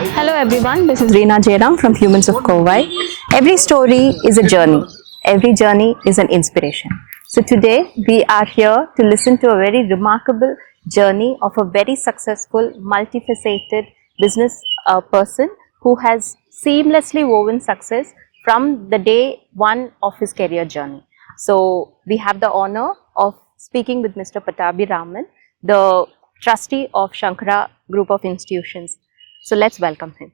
Hello everyone, this is Reena Jairam from Humans of Kovai. Every story is a journey. Every journey is an inspiration. So today we are here to listen to a very remarkable journey of a very successful, multifaceted business person who has seamlessly woven success from the day one of his career journey. So we have the honor of speaking with Mr. Pattabhiraman, the trustee of Sankara Group of Institutions. So let's welcome him.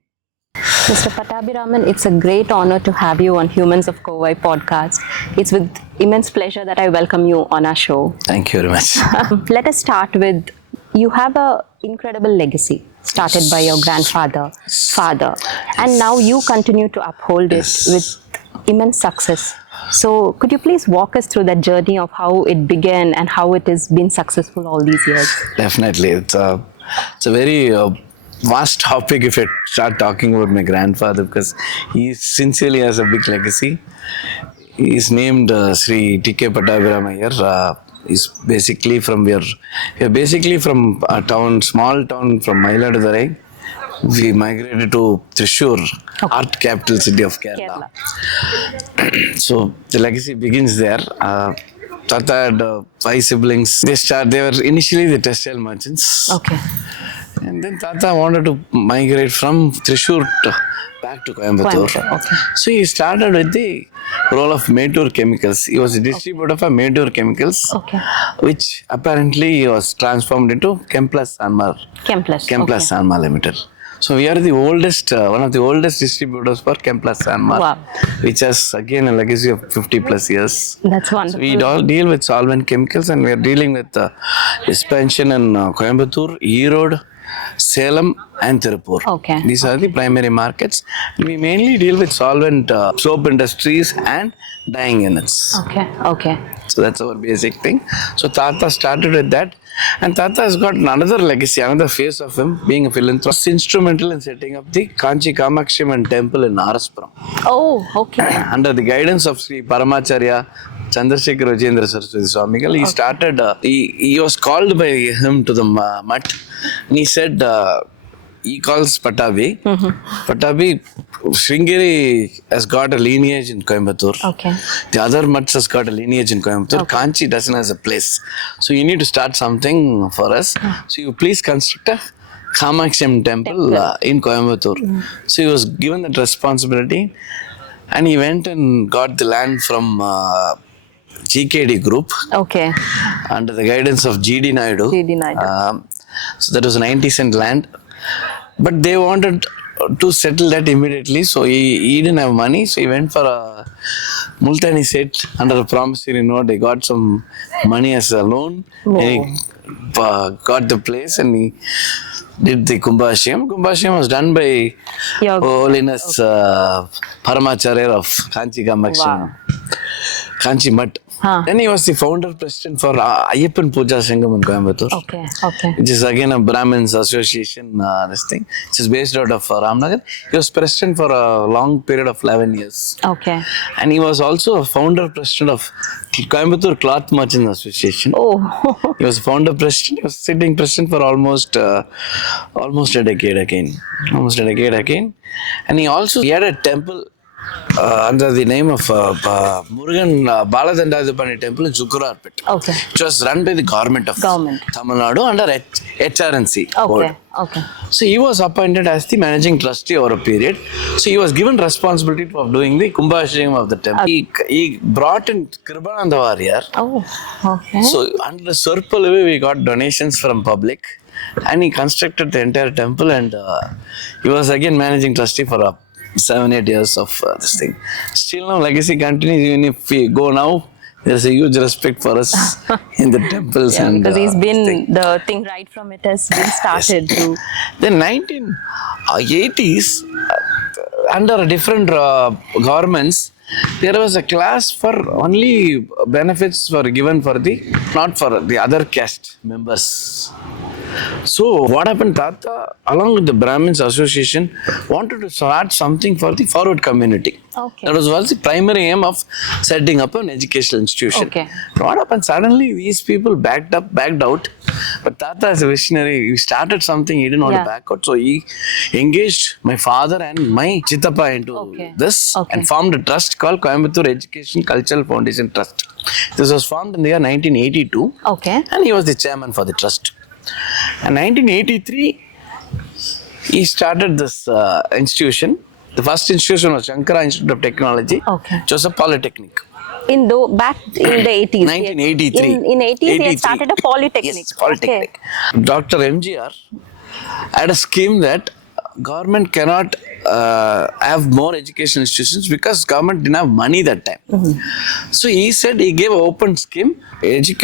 Mr. Pattabhiraman, it's a great honor to have you on Humans of Kovai podcast. It's with immense pleasure that I welcome you on our show. Thank you very much. Let us start with, you have an incredible legacy started by your grandfather, father, and now you continue to uphold it with immense success. So could you please walk us through that journey of how it began and how it has been successful all these years? Definitely. It's a very vast topic if I start talking about my grandfather, because he sincerely has a big legacy. He is named Sri T.K. Pattabhiraman here. He's basically from we are basically from a town, small town from Mayiladuthurai. We migrated to Thrissur, art capital city of Kerala. So the legacy begins there. Tata had 5 siblings. They were initially the textile merchants. Okay. And then Tata wanted to migrate from Thrissur back to Coimbatore. Okay. So he started with the role of Metur Chemicals. He was a distributor for Metur Chemicals, which apparently he was transformed into Chemplus Sanmar. Chemplus Sanmar Limited. So we are the oldest, one of the oldest distributors for Chemplus Sanmar, which has again a legacy of 50 plus years. That's wonderful. So we all deal with solvent chemicals, and we are dealing with expansion in Coimbatore, Erode, Salem and Tirupur. Okay. These are the primary markets. We mainly deal with solvent soap industries and dyeing units. Okay. So that's our basic thing. So Tata started with that, and Tata has got another legacy, another phase of him being a philanthropist, instrumental in setting up the Kanchi Kamakshi temple in Araspuram. Oh, okay. Under the guidance of Sri Paramacharya Chandrasekhar Vijayendra Saraswati Swamigal, he started, he was called by him to the mutt, and he said, he calls Pattabhi. Pattabhi, Sringeri has got a lineage in Coimbatore. Okay. The other mutts has got a lineage in Coimbatore. Kanchi doesn't have a place. So you need to start something for us. So you please construct a Kamakshi temple in Coimbatore. So he was given that responsibility, and he went and got the land from GKD Group. Okay. Under the guidance of GD Naidu. So that was a 90-cent land. But they wanted to settle that immediately, so he didn't have money, so he went for a Multani set under a promissory note. They got some money as a loan, and he got the place, and he did the Kumbhashiyam. Kumbhashiyam was done by Holiness Paramacharya of Kanchi Kamakshi, Kanchi Mutt. Then he was the founder president for Ayyappan Puja Sangam in Coimbatore. Okay. Which is again a Brahmins association, this thing. Which is based out of Ramnagar. He was president for a long period of 11 years. Okay. And he was also a founder president of Coimbatore Cloth Merchants Association. Oh. He was founder president. He was sitting president for almost a decade again. And he had a temple under the name of Murugan Baladandadipani temple in Zukurarpet. Okay. It was run by the government of Tamil Nadu under HRNC board. Okay. So he was appointed as the managing trustee over a period. So he was given responsibility of doing the Kumbhashiyam of the temple. He brought in Kribananda Warrior. Oh, okay. So under the Surpalave, we got donations from public, and he constructed the entire temple, and he was again managing trustee for 7-8 years of this thing. Still now legacy continues. Even if we go now, there's a huge respect for us in the temples. And because he's been the thing right from it has been started to. The 1980s, under different governments, there was a class for only benefits were given for not for the other caste members. So what happened, Tata, along with the Brahmins Association, wanted to start something for the forward community. Okay. That was the primary aim of setting up an educational institution. Okay. What happened? Suddenly these people backed out. But Tata is a visionary. He started something, he didn't want to Yeah. back out. So he engaged my father and my Chittappa into Okay. this Okay. and formed a trust called Coimbatore Education Cultural Foundation Trust. This was formed in the year 1982. Okay. And he was the chairman for the trust. In 1983, he started this institution. The first institution was Sankara Institute of Technology, Okay. which was a polytechnic. Back in the 80s. 1983. In 80s, he had started a polytechnic. Yes, polytechnic. Dr. MGR had a scheme that government cannot have more education institutions because government didn't have money that time. So he said, he gave an open scheme.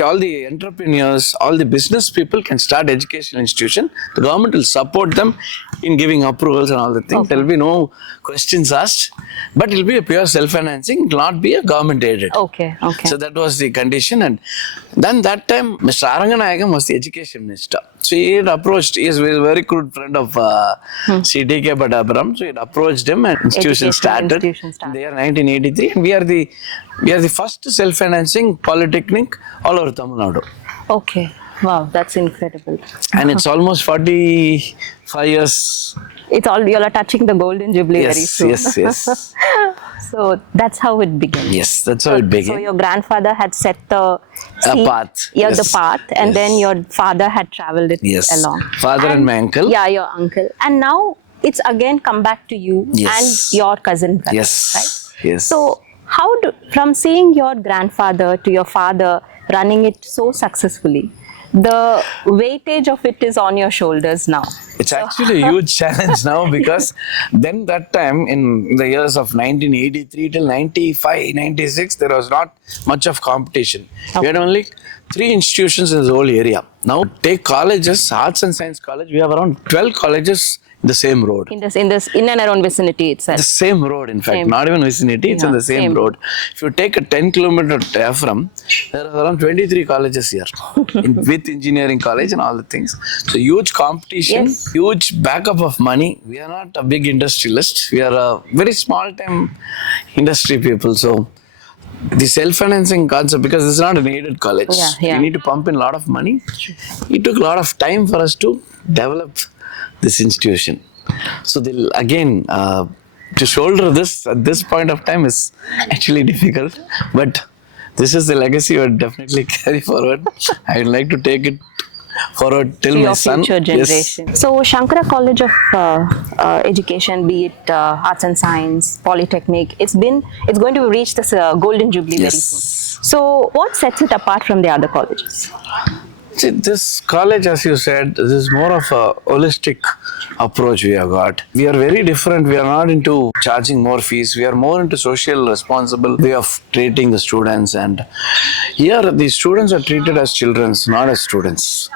All the entrepreneurs, all the business people can start education institution. The government will support them in giving approvals and all the things. Okay. There will be no questions asked, but it will be a pure self-financing. It will not be a government aided. Okay. Okay. So that was the condition. And then that time, Mr. Aranganayagam was the education minister. So he had approached, he is a very good friend of CTK Pattabhiraman. So he had approached him and institution started in the year 1983. And we are the first self-financing polytechnic all over Tamil Nadu. Okay. Wow, that's incredible. And it's almost 45 years. It's all, you are touching the golden jubilee very soon. Yes. So that's how it began. Yes, that's how it began. So your grandfather had set the seed, path. Yeah, Yes. the path, and Yes. then your father had traveled it Yes. along. Father and my uncle. Yeah, your uncle. And now it's again come back to you Yes. and your cousin brother. Yes. Right? Yes. So from seeing your grandfather to your father running it so successfully, the weightage of it is on your shoulders now. It's actually a huge challenge now because then that time in the years of 1983 till 95, 96, there was not much of competition. We had only 3 institutions in the whole area. Now take colleges, arts and science college, we have around 12 colleges in the same road. In and around vicinity itself. The same road, in fact, not even vicinity, it's in the same road. If you take a 10-kilometer diaphragm, there are around 23 colleges here with engineering college and all the things. So huge competition, Yes. huge backup of money. We are not a big industrialist. We are a very small time industry people. So the self-financing concept, because this is not an aided college, Yeah. we need to pump in a lot of money. It took a lot of time for us to develop this institution. So they'll again to shoulder this at this point of time is actually difficult, but this is the legacy I would definitely carry forward. I would like to take it forward till To my your son. future generation. So Sankara College of Education, be it arts and science, polytechnic, it's going to reach this golden jubilee very Yes. soon. So what sets it apart from the other colleges? See, this college, as you said, this is more of a holistic approach we have got. We are very different. We are not into charging more fees. We are more into social responsible way of treating the students. And here, the students are treated as children, not as students.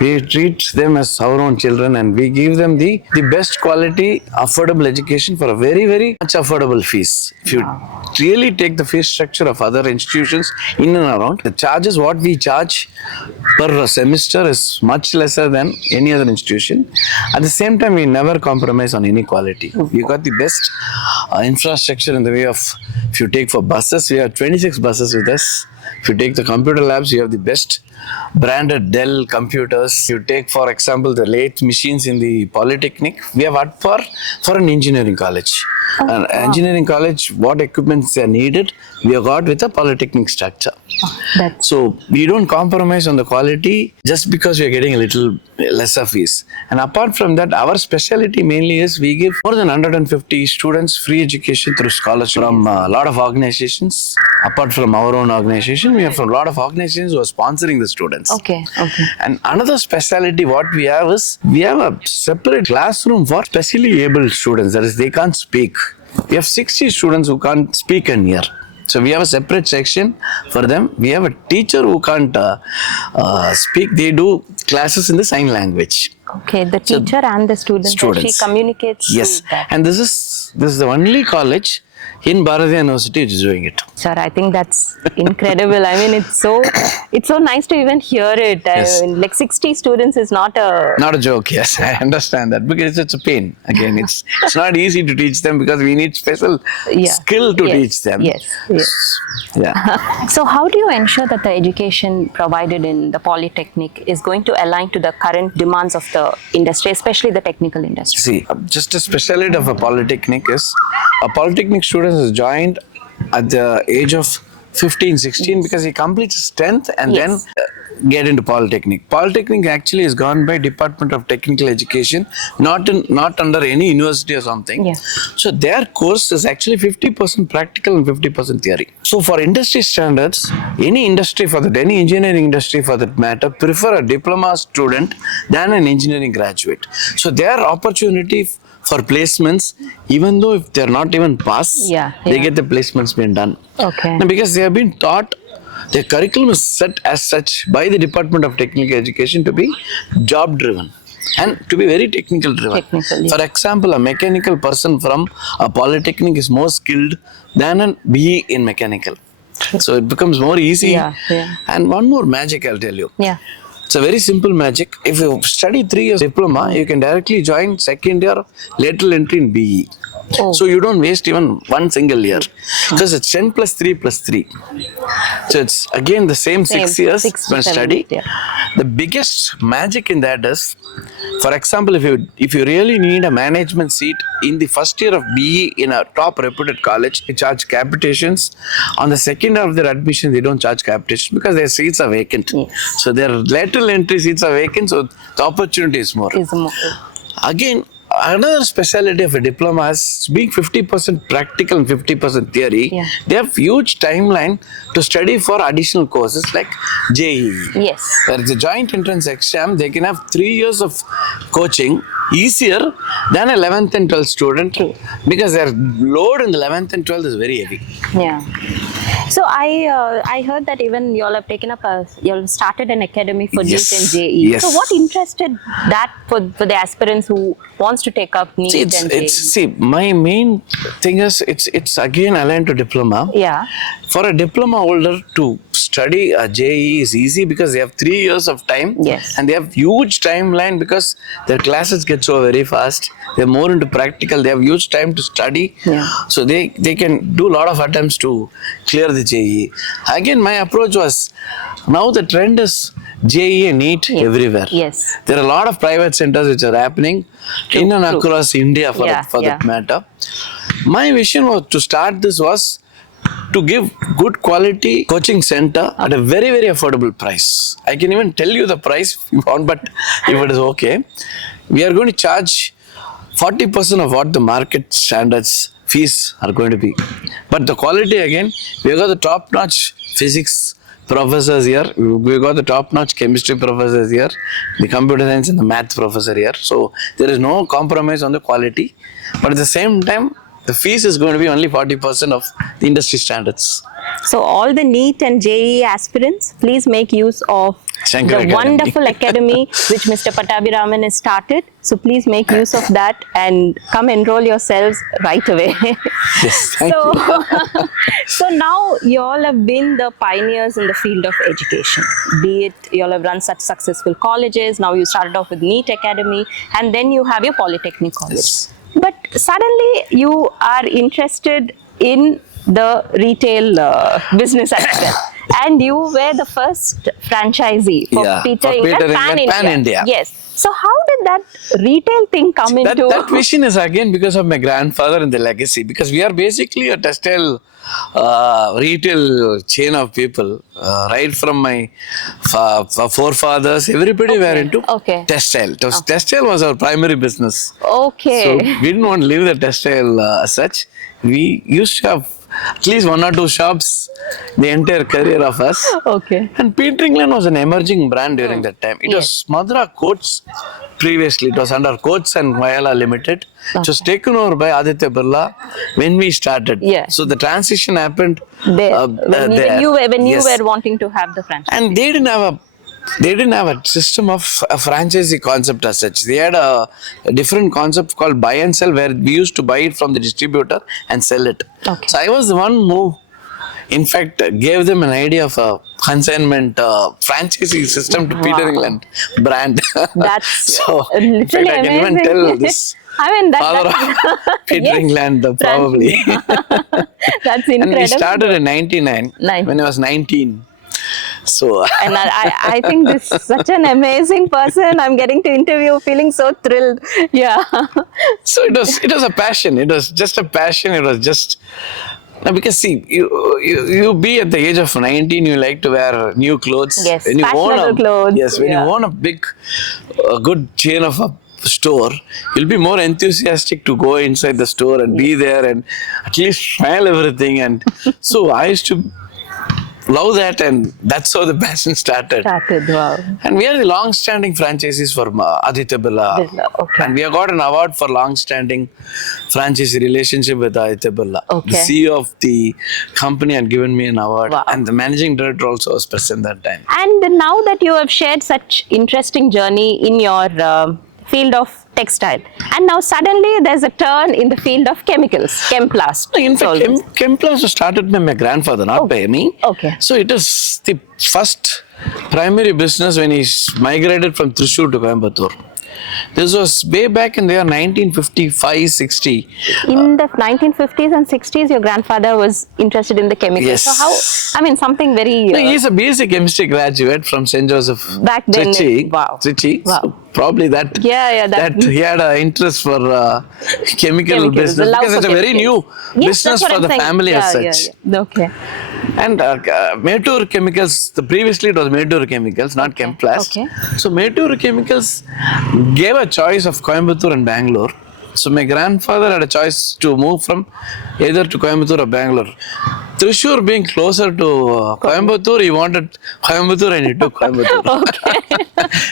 We treat them as our own children, and we give them the best quality, affordable education for a very, very much affordable fees. If you really take the fee structure of other institutions in and around, the charges what we charge per semester is much lesser than any other institution. At the same time, we never compromise on any quality. We got the best infrastructure in the way of, if you take for buses, we have 26 buses with us. If you take the computer labs, you have the best branded Dell computers. You take, for example, the lathe machines in the polytechnic. We have at par for an engineering college. Engineering college, what equipments are needed, we have got with a polytechnic structure. So we don't compromise on the quality just because we are getting a little lesser fees. And apart from that, our specialty mainly is we give more than 150 students free education through scholarship from a lot of organizations. Apart from our own organization, we have from a lot of organizations who are sponsoring the students. Okay. And another specialty what we have is we have a separate classroom for specially able students. That is, they can't speak. We have 60 students who can't speak and hear. So we have a separate section for them. We have a teacher who can't speak. They do classes in the sign language. Okay, the teacher and the students. She communicates. Yes, through that. and this is the only college in Bharatiya University is doing it. Sir, I think that's incredible. I mean, it's so nice to even hear it. Yes. I mean, like 60 students is not a Joke. Yes, I understand that because it's a pain. Again, it's not easy to teach them because we need special skill to teach them. Yes. Yeah. So how do you ensure that the education provided in the polytechnic is going to align to the current demands of the industry, especially the technical industry? See, just a specialty of a polytechnic is a polytechnic student is joined at the age of 15, 16 because he completes his 10th and then get into polytechnic. Polytechnic actually is gone by Department of Technical Education, not under any university or something. Yeah. So their course is actually 50% practical and 50% theory. So for industry standards, any engineering industry for that matter, prefer a diploma student than an engineering graduate. So their opportunity for placements, even though if they're not even pass, they get the placements being done. Okay. Now, because they have been taught, their curriculum is set as such by the Department of Technical Education to be job driven and to be very technical driven. For example, a mechanical person from a polytechnic is more skilled than a BE in mechanical. So it becomes more easy. And one more magic I'll tell you. It's a very simple magic. If you study 3 years diploma, you can directly join second year lateral entry in BE. So you don't waste even one single year because it's 10 plus 3 plus 3. So it's again the same 6 years when study. The biggest magic in that is, for example, if you really need a management seat in the first year of BE in a top reputed college, they charge capitations. On the second year of their admission, they don't charge capitation because their seats are vacant. So their lateral entry seats are vacant, so the opportunity is more. Again, another specialty of a diploma is being 50% practical and 50% theory. They have huge timeline to study for additional courses like JEE. Where it's a joint entrance exam, they can have 3 years of coaching easier than 11th and 12th student because their load in the 11th and 12th is very heavy. So I heard that even you all have taken up you all started an academy for NEET and JEE. So what interested that for the aspirants who wants to take up NEET and JEE? See, my main thing is it's again aligned to diploma. For a diploma holder to study a JEE is easy because they have 3 years of time and they have huge timeline because their classes get so very fast. They're more into practical. They have huge time to study. So they can do a lot of attempts to clear the JEE. Again, my approach was, now the trend is JEE and NEET everywhere. There are a lot of private centers which are happening in and across India for that matter. My vision was to start this was to give good quality coaching center at a very, very affordable price. I can even tell you the price if you want, but if it is okay, we are going to charge 40% of what the market standards fees are going to be. But the quality again, we got the top-notch physics professors here, we got the top-notch chemistry professors here, the computer science and the math professor here. So there is no compromise on the quality, but at the same time, the fees is going to be only 40% of the industry standards. So all the NEET and JEE aspirants, please make use of Sankara the wonderful academy which Mr. Pattabhiraman has started. So please make use of that and come enroll yourselves right away. Thank you. So now you all have been the pioneers in the field of education. Be it you all have run such successful colleges. Now you started off with NEET Academy and then you have your Polytechnic College. But suddenly you are interested in the retail business as well. And you were the first franchisee for Peter England Pan-India. So how did that retail thing come into? That vision is again because of my grandfather and the legacy. Because we are basically a textile retail chain of people. Right from my forefathers, everybody were into textile. Textile was our primary business. So we didn't want to leave the textile as such. We used to have at least 1 or 2 shops the entire career of us. And Peter England was an emerging brand during that time. It was Madura Coats previously. It was under Coats and Vayala Limited. It was taken over by Aditya Birla when we started. So the transition happened when you were wanting to have the franchise. And they didn't have a they didn't have a system of a franchisee concept as such. They had a different concept called buy and sell, where we used to buy it from the distributor and sell it. Okay. So I was the one who, in fact, gave them an idea of a consignment franchisee system to Peter England brand. That's so. literally In fact, I can even amazing. tell this. I mean, Father of Peter Yes. England, probably. That's And incredible. we started in 99 Nice. when I was 19. So And I think this is such an amazing person. I'm getting to interview, feeling so thrilled. Yeah. so it was a passion. It was just a passion. It was just now, because see, you be at the age of 19, you like to wear new clothes. Yes, When you own fashionable clothes. Yes, when Yeah. you own a big, good chain of a store, you'll be more enthusiastic to go inside the store and be there and at least smell everything. And so I used to love that, and that's how the passion started. Wow. And we are the long-standing franchisees for Aditya Birla. Birla, okay. And we have got an award for long-standing franchisee relationship with Aditya Birla. Okay. The CEO of the company had given me an award. Wow. And the managing director also was present that time. And now that you have shared such interesting journey in your field of textile, and now suddenly there's a turn in the field of chemicals, Chemplast. In fact, Chemplast was started by my grandfather, not by me. Okay. So it is the first primary business when he migrated from Thrissur to Coimbatore. This was way back in the year 1955-60. In the 1950s and 60s, your grandfather was interested in the chemicals. Yes. So how, I mean, something very... No, he's a BSc chemistry graduate from St. Joseph. Back then, Trichy. wow. Trichy. Wow. So probably that. Yeah, that he had an interest for chemical Chemicals, business, the love because it's a for very new Yes, business that's what for I'm the saying. family as such. Yeah. Okay. And Metur Chemicals, previously it was Metur Chemicals, not Chemplast. Okay. So Metur Chemicals gave a choice of Coimbatore and Bangalore. So my grandfather had a choice to move from either to Coimbatore or Bangalore. Thrissur being closer to Coimbatore, he wanted Coimbatore and he took Coimbatore.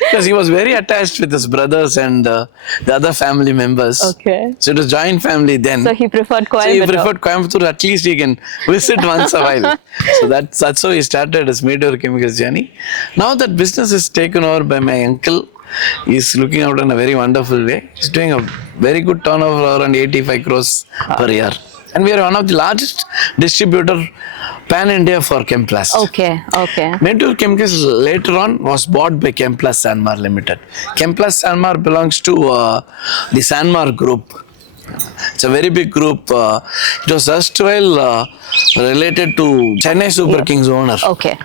Because he was very attached with his brothers and the other family members. Okay. So it was joint family then. So he preferred Coimbatore. So he preferred Coimbatore, at least he can visit once a while. So that's how he started his Meteor Chemicals journey. Now that business is taken over by my uncle. He's looking out in a very wonderful way. He's doing a very good turnover, around 85 crores per year. And we are one of the largest distributor pan-India for Chemplast. Okay. Meteor Chemicals later on was bought by Chemplast Sanmar Limited. Chemplast Sanmar belongs to the Sanmar Group. It's a very big group. It was erstwhile related to Chennai Super Kings owner. Okay.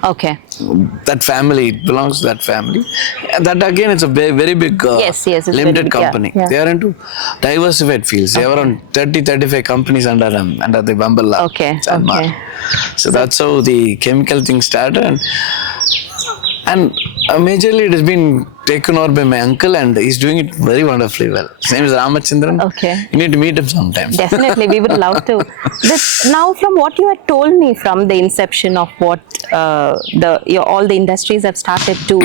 That family, it belongs to that family. And that again, it's a very big Yes, it's very limited big, company. yeah. They are into diversified fields. They have around 30-35 companies under them, under the umbrella. Okay. So that's how the chemical thing started. And majorly it has been taken over by my uncle, and he's doing it very wonderfully well. His name is Ramachandran. Okay. You need to meet him sometime. Definitely, we would love to. But now, from what you had told me from the inception of what all the industries have started to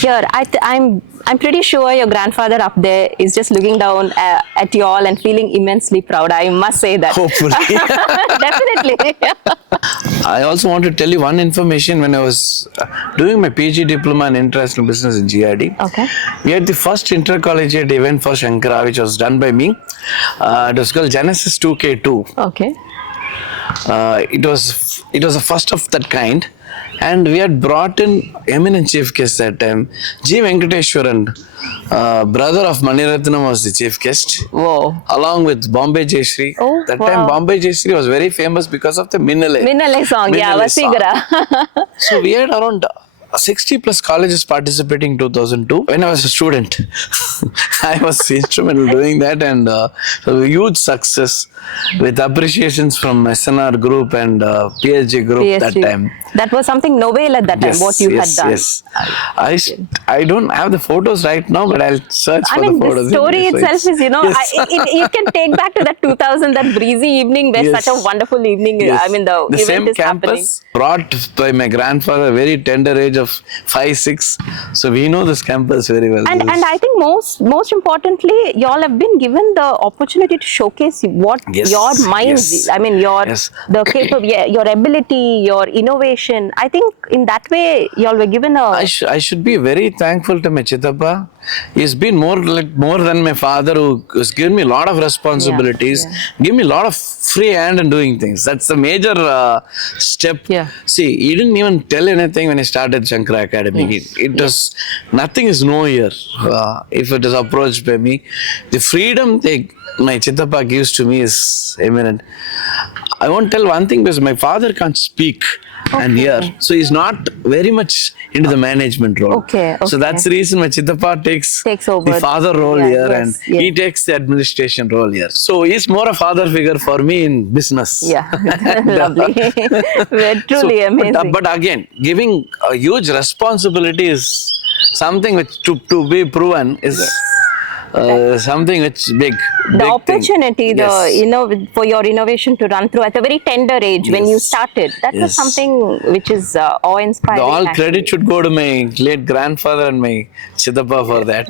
here, I'm pretty sure your grandfather up there is just looking down at you all and feeling immensely proud. I must say that. Hopefully. Definitely. I also want to tell you one information. When I was doing my PG diploma in international business in GRD, Okay. we had the first intercollegiate event for Sankara, which was done by me. It was called Genesis 2K2. Okay. It was the first of that kind, and we had brought in eminent chief guest that time. G. Venkateshwaran, brother of Maniratnam, was the chief guest. Whoa. Along with Bombay Jayashree. Oh, that wow. time Bombay Jayashree was very famous because of the Minnale. Minnale song, yeah, Minnale song. Vasigara. So we had around 60 plus colleges participating in 2002. When I was a student, I was instrumental in doing that, and a huge success with appreciations from Sankara Group and PSG Group that time. That was something novel at that time, what you had done. Yes. I don't have the photos right now, but I'll search for the photos. The story itself is, Yes. it can take back to that 2000, that breezy evening where Yes. such a wonderful evening, Yes. I mean, the event same is happening. campus brought by my grandfather, very tender age of 5, 6. So we know this campus very well. And I think most importantly, you all have been given the opportunity to showcase what Yes, your mind, yes, I mean, your yes. your ability, your innovation. I think in that way, you all were given a. I should be very thankful to my Chittappa. He's been more than my father, who has given me a lot of responsibilities, give me a lot of free hand in doing things. That's the major step. Yeah. See, he didn't even tell anything when he started Sankara Academy. Yes. It was nothing is no here. If it is approached by me, the freedom my Chittappa gives to me is eminent. I won't tell one thing because my father can't speak and hear, so he's not very much into the management role. Okay. So that's the reason my Chittappa takes over the father role here, yes, and he takes the administration role here. So he's more a father figure for me in business. Yeah, lovely. We're truly amazing. But again, giving a huge responsibility is something which to be proven is something which big. The opportunity, thing. for your innovation to run through at a very tender age when you started, that was something which is awe-inspiring. All credit should go to my late grandfather and my Chittappa for that.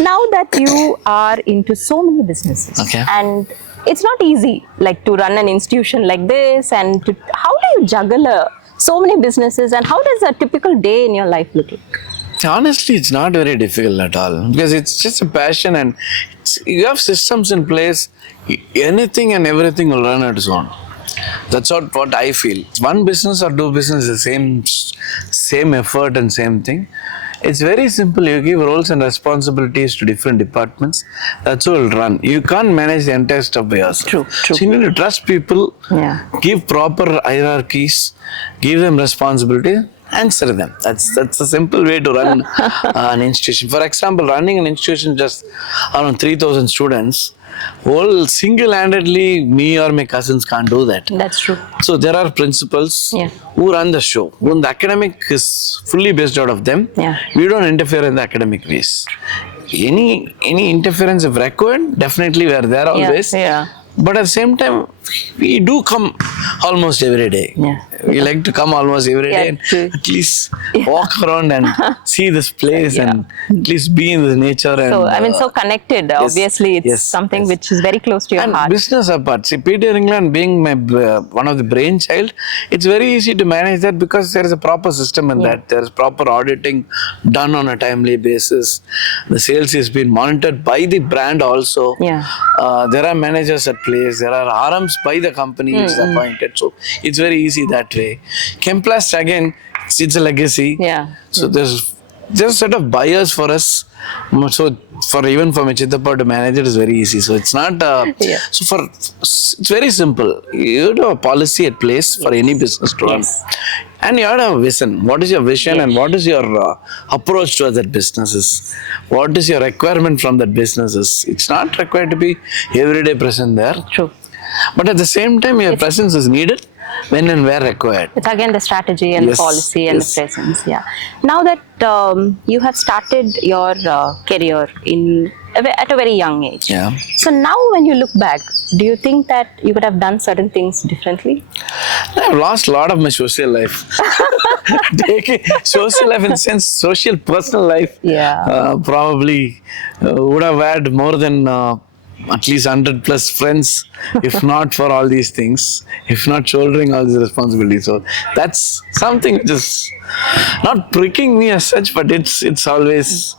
Now that you are into so many businesses, and it's not easy like to run an institution like this, and how do you juggle so many businesses, and how does a typical day in your life look like? Honestly, it's not very difficult at all, because it's just a passion, and you have systems in place. Anything and everything will run on its own. That's what I feel. One business or two businesses, same effort and same thing. It's very simple. You give roles and responsibilities to different departments. That's all will run. You can't manage the entire stuff by yourself. True. So you need to trust people, give proper hierarchies, give them responsibility, answer them. That's a simple way to run an institution. For example, running an institution just around 3,000 students, whole single-handedly me or my cousins can't do that. That's true. So there are principals who run the show. When the academic is fully based out of them, we don't interfere in the academic ways. Any interference if required, definitely we are there always. But at the same time, we do come almost every day. We like to come almost every day and at least walk around and see this place and at least be in the nature. And, so, I mean, so connected. Obviously, it's something which is very close to your heart. Business apart, see, Peter England being my one of the brainchild, it's very easy to manage that because there is a proper system in that. There is proper auditing done on a timely basis. The sales is being monitored by the brand also. There are managers at place. There are RMs by the company which is appointed. So it's very easy that way. Chemplast again, it's a legacy. So there's just a set of buyers for us. So even for my Chittappa to manage it is very easy. So it's not. It's very simple. You have a policy at place for any business to run, and you have a vision. What is your vision and what is your approach to that businesses? What is your requirement from that businesses? It's not required to be everyday present there. True. But at the same time, your presence is needed when and where required. It's again the strategy and the policy and the presence. Now that you have started your career at a very young age. So now when you look back, do you think that you could have done certain things differently? I've lost a lot of my social life. Taking social life in the sense, social personal life. Probably would have had more than at least 100 plus friends, if not for all these things, if not shouldering all these responsibilities. So that's something which is not pricking me as such, but it's always,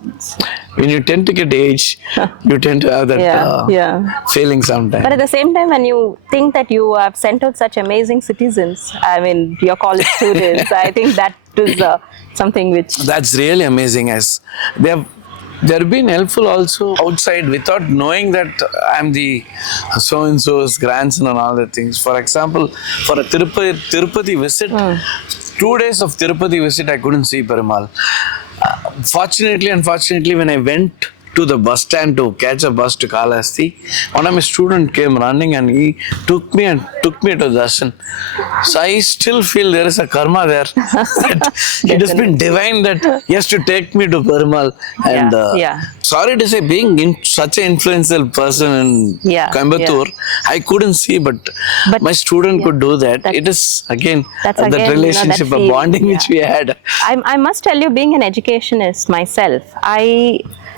when you tend to get age, you tend to have that feeling sometimes. But at the same time, when you think that you have sent out such amazing citizens, I mean, your college students, I think that is something which... That's really amazing. As they've been helpful also outside without knowing that I'm the so-and-so's grandson and all the things. For example, for a Tirupati visit, 2 days of Tirupati visit, I couldn't see Perumal. Fortunately, unfortunately, when I went to the bus stand to catch a bus to Kalahasti. One of my student came running and he took me to darshan. So I still feel there is a karma there. That it has been divine that he has to take me to Perumal. And sorry to say, being such an influential person in Coimbatore, I couldn't see, but my student could do that. It is again that relationship, a bonding which we had. I must tell you, being an educationist myself,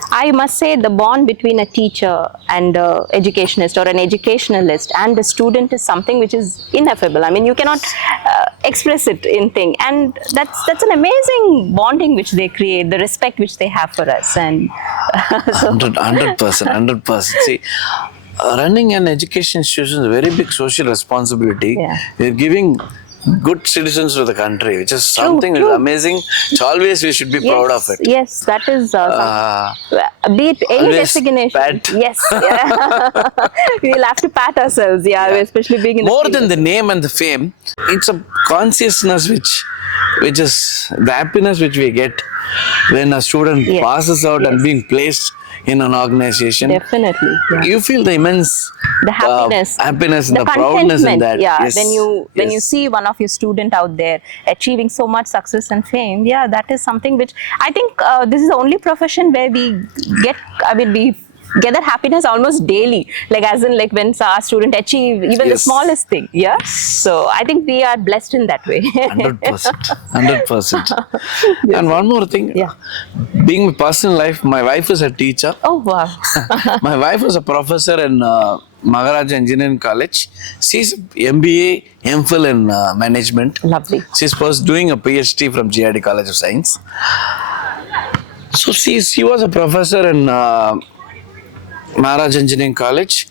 I must say the bond between a teacher and an educationist or an educationalist and a student is something which is ineffable. I mean, you cannot express it in thing, and that's an amazing bonding which they create, the respect which they have for us, and 100%. See, running an education institution is a very big social responsibility. We're giving good citizens to the country, which is something amazing. It's always we should be proud of it. Yes, that is be it any designation. Pat. Yes, we will have to pat ourselves. Especially being in more than the name and the fame, it's a consciousness which is the happiness which we get when a student passes out and being placed in an organization. Definitely. You feel the immense happiness and the proudness in that. When you see one of your student out there achieving so much success and fame, that is something which I think this is the only profession where we get that happiness almost daily, like as in like when our student achieve even the smallest thing. So I think we are blessed in that way. 100%. And one more thing, being my personal life, my wife is a teacher. Oh wow. My wife was a professor in Maharaja Engineering College. She's MBA, MPhil in management. Lovely. She's doing a PhD from GID College of Science. So she was a professor in Maharaj Engineering College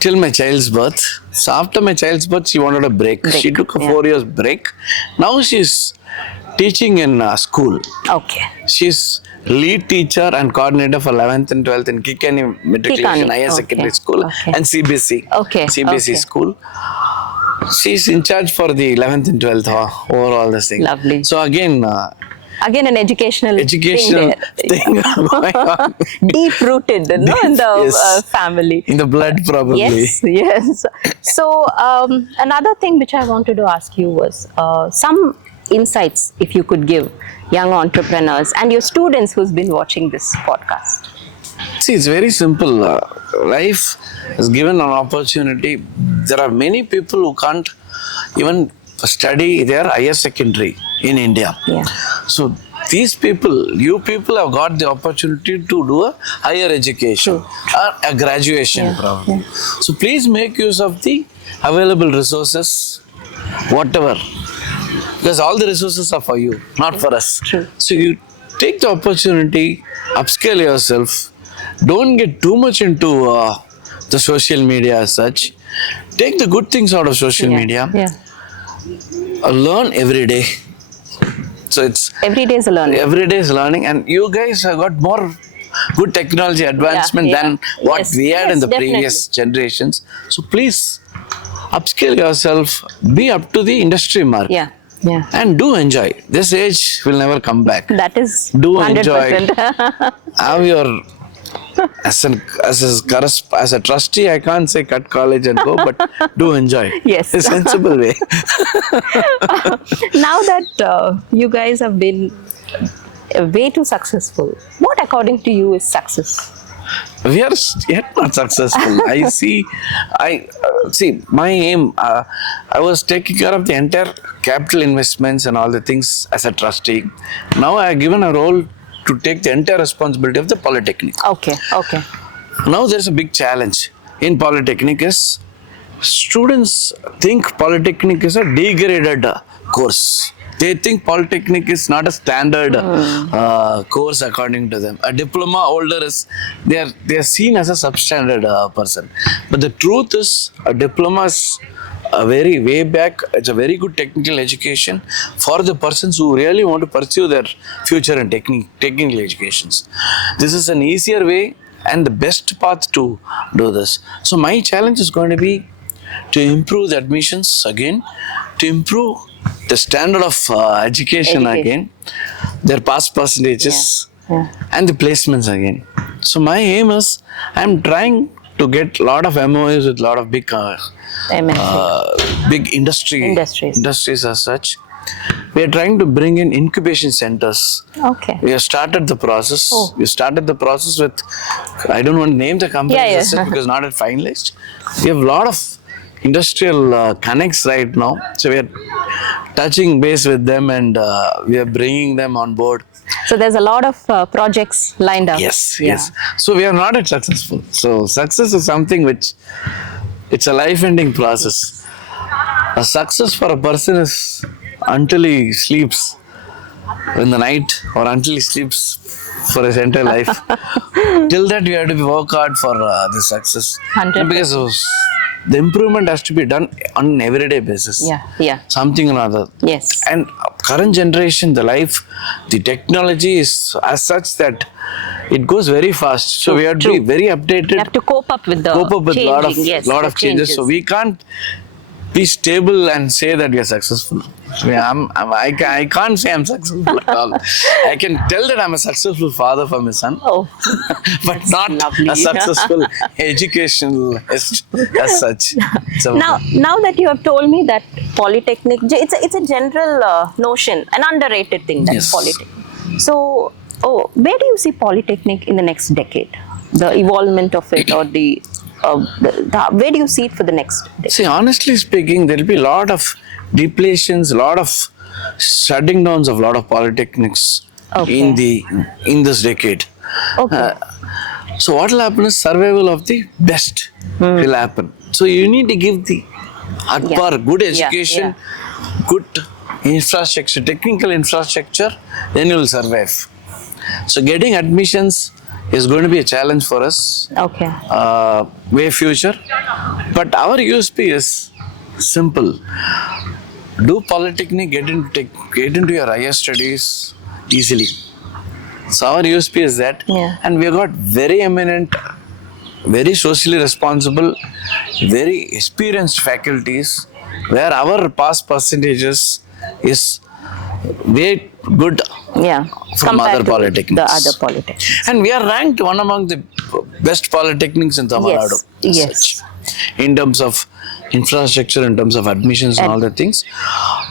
till my child's birth. So after my child's birth, she wanted a break. She took a 4 years break. Now she's teaching in school. Okay. She's lead teacher and coordinator for 11th and 12th in Kikani Matriculation Higher Secondary School and CBSE. CBSE school. She's in charge for the 11th and 12th overall this thing. Lovely. So again an educational thing going on. Deep rooted in the family. In the blood probably. Yes. So another thing which I wanted to ask you was some insights if you could give young entrepreneurs and your students who's been watching this podcast. See, it's very simple. Life has given an opportunity. There are many people who can't even study their higher secondary in India. So these people, you people have got the opportunity to do a higher education or a graduation probably. So please make use of the available resources, whatever, because all the resources are for you, not for us. So you take the opportunity, upscale yourself, don't get too much into the social media as such. Take the good things out of social media. Learn every day. So it's every day is a learning. Every day is learning, and you guys have got more good technology advancement than what we had in the previous generations. So please upskill yourself, be up to the industry mark. And do enjoy. This age will never come back. That is do 100%. Enjoy. Have your as a trustee, I can't say cut college and go, but do enjoy. Yes. A sensible way. Now that you guys have been way too successful, what according to you is success? We are yet not successful. I see my aim. I was taking care of the entire capital investments and all the things as a trustee. Now I have given a role to take the entire responsibility of the Polytechnic. Okay. Now there's a big challenge in Polytechnic is students think Polytechnic is a degraded course. They think Polytechnic is not a standard course according to them. A diploma holder they are seen as a substandard person. But the truth is a diploma is way back. It's a very good technical education for the persons who really want to pursue their future in technical educations. This is an easier way and the best path to do this. So my challenge is going to be to improve the admissions again, to improve the standard of education again, their pass percentages and the placements again. So my aim is, I'm trying to get a lot of MOUs with a lot of big industries as such. We are trying to bring in incubation centers. Okay. We have started the process. We started the process with, I don't want to name the company because not at finalized. We have a lot of industrial connects right now. So we are touching base with them, and we are bringing them on board. So there's a lot of projects lined up. Yes. So we are not yet successful. So success is something which, it's a life-ending process. A success for a person is until he sleeps in the night, or until he sleeps for his entire life. Till that, we have to work hard for the success. 100%. Because the improvement has to be done on an everyday basis. Something or other. Yes. And current generation, the technology is as such that it goes very fast. So we have to be very updated. You have to cope up with lot of changes. So we can't be stable and say that we are successful. I can't say I'm successful at all. I can tell that I'm a successful father for my son, but not a successful educationalist as such. So now that you have told me that Polytechnic, it's a general notion, an underrated thing, that Polytechnic. So, where do you see Polytechnic in the next decade? The evolvement of it, or where do you see it for the next decade? See, honestly speaking, there will be a lot of depletions, a lot of shutting downs of a lot of polytechnics in this decade. So what will happen is, survival of the best will happen. So you need to give the good education, good infrastructure, technical infrastructure, then you will survive. So getting admissions is going to be a challenge for us. Way future. But our USP is simple. Do Polytechnic, get into your higher studies easily. So our USP is that. And we have got very eminent, very socially responsible, very experienced faculties, where our pass percentages is way good from other polytechnics. And we are ranked one among the best polytechnics in Tamil Nadu. In terms of infrastructure, in terms of admissions and all the things.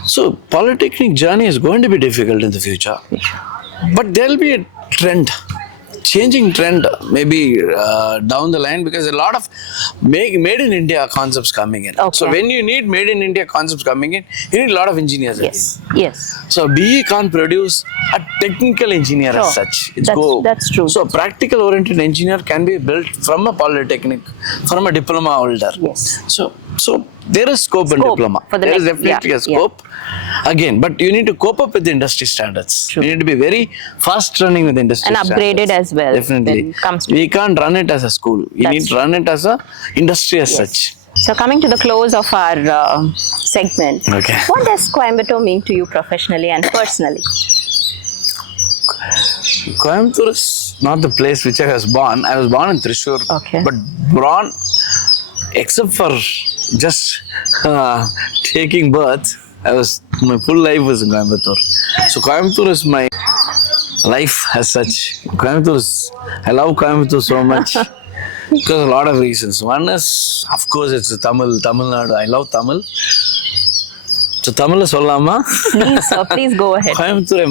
So Polytechnic journey is going to be difficult in the future. But there will be a changing trend maybe down the line, because a lot of made in India concepts coming in. So when you need made in India concepts coming in, you need a lot of engineers again. So BE can't produce a technical engineer as such. That's true. So a practical oriented engineer can be built from a polytechnic, from a diploma holder. So there is scope in diploma. There is definitely a scope. Again, but you need to cope up with the industry standards. You need to be very fast running with industry standards. And upgraded as well. Definitely. We can't run it as a school. You need to run it as a industry as such. So coming to the close of our segment, what does Coimbatore mean to you professionally and personally? Coimbatore is not the place which I was born. I was born in Thrissur, but born, except for just taking birth, my full life was in Coimbatore. So Coimbatore is my life as such. I love Coimbatore so much because of a lot of reasons. One is, of course, it's Tamil Nadu. I love Tamil. So Tamil சொல்லலாமா? Please go ahead. Coimbatore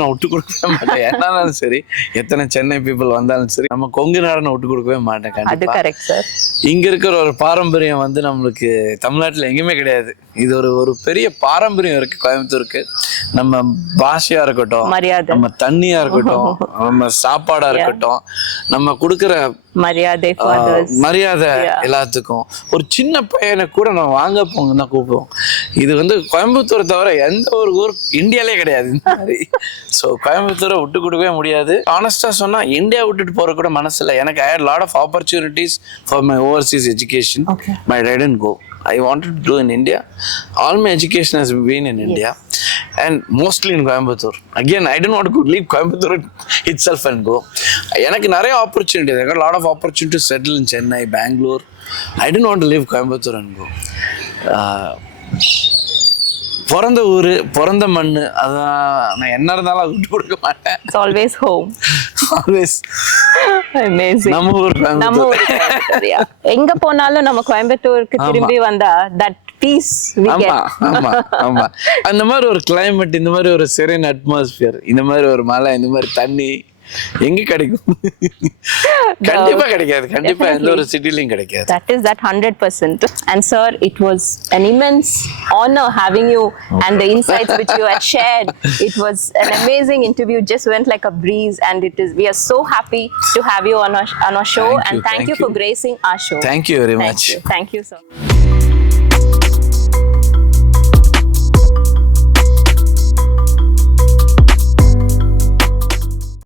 நான் விட்டு கொடுக்கவே மாட்டேன். என்னாலும் சரி, எத்தனை Chennai people வந்தாலும் சரி, நம்ம கொங்கு நாடனை விட்டு கொடுக்கவே மாட்டேன். அது கரெக்ட் சார். இங்க இருக்கிற ஒரு பாரம்பரியம் நம்மளுக்கு தமிழ்நாட்டில் எங்கேயுமே கிடையாது. இது ஒரு பெரிய பாரம்பரியம் இருக்கு கோயம்புத்தூருக்கு. நம்ம பாஷையா இருக்கட்டும், நம்ம தண்ணியா இருக்கட்டும், நம்ம சாப்பாடா இருக்கட்டும், நம்ம கொடுக்கிற மரியாதை எல்லாத்துக்கும். ஒரு சின்ன பையனை கூட நம்ம வாங்க போங்கன்னு தான் கூப்பிடுவோம். இது கோயம்புத்தூரை தவிர எந்த ஒரு ஊர் இந்தியாலே கிடையாது இந்த மாதிரி. ஸோ கோயம்புத்தூரை விட்டு கொடுக்கவே முடியாது. ஆனஸ்டா சொன்னா இந்தியா விட்டுட்டு போற கூட மனசுல. எனக்கு I had lot of opportunities for my overseas education, but I didn't go. I wanted to do in India. All my education has been in India, and mostly in Coimbatore. Again, I didn't want to leave Coimbatore itself and go. எனக்கு நிறைய opportunities. I got a lot of opportunities to settle in Chennai, Bangalore. I didn't want to leave Coimbatore and go. பிறந்த ஊரு பிறந்த மண்ணு அதான் நான் என்ன இருந்தாலும் அதை விட்டு கொடுக்க மாட்டேன். It's always home. Always Amazing. நம்ம ஊர் நம்ம ஊரு கோயம்புத்தூர். Yeah. எங்க போனாலும் நம்ம கோயம்புத்தூருக்கு திரும்பி வந்தா that peace we ஆமா get. ஆமா ஆமா. அந்த மாதிரி ஒரு கிளைமேட், இந்த மாதிரி ஒரு செரேன் அட்மாஸ்பியர், இந்த மாதிரி ஒரு மலை, இந்த மாதிரி தண்ணி எங்க கிடைக்கும்? கண்டிப்பா கிடைக்காது. கண்டிப்பா எந்த ஒரு சிட்டிலையும் கிடைக்காது. That 100%. And sir, it was an immense honor having you and the insights which you had shared. It was an amazing interview. Just went like a breeze, and we are so happy to have you on our show. Thank you, and thank you for gracing our show. Thank you very much. Thank you, sir.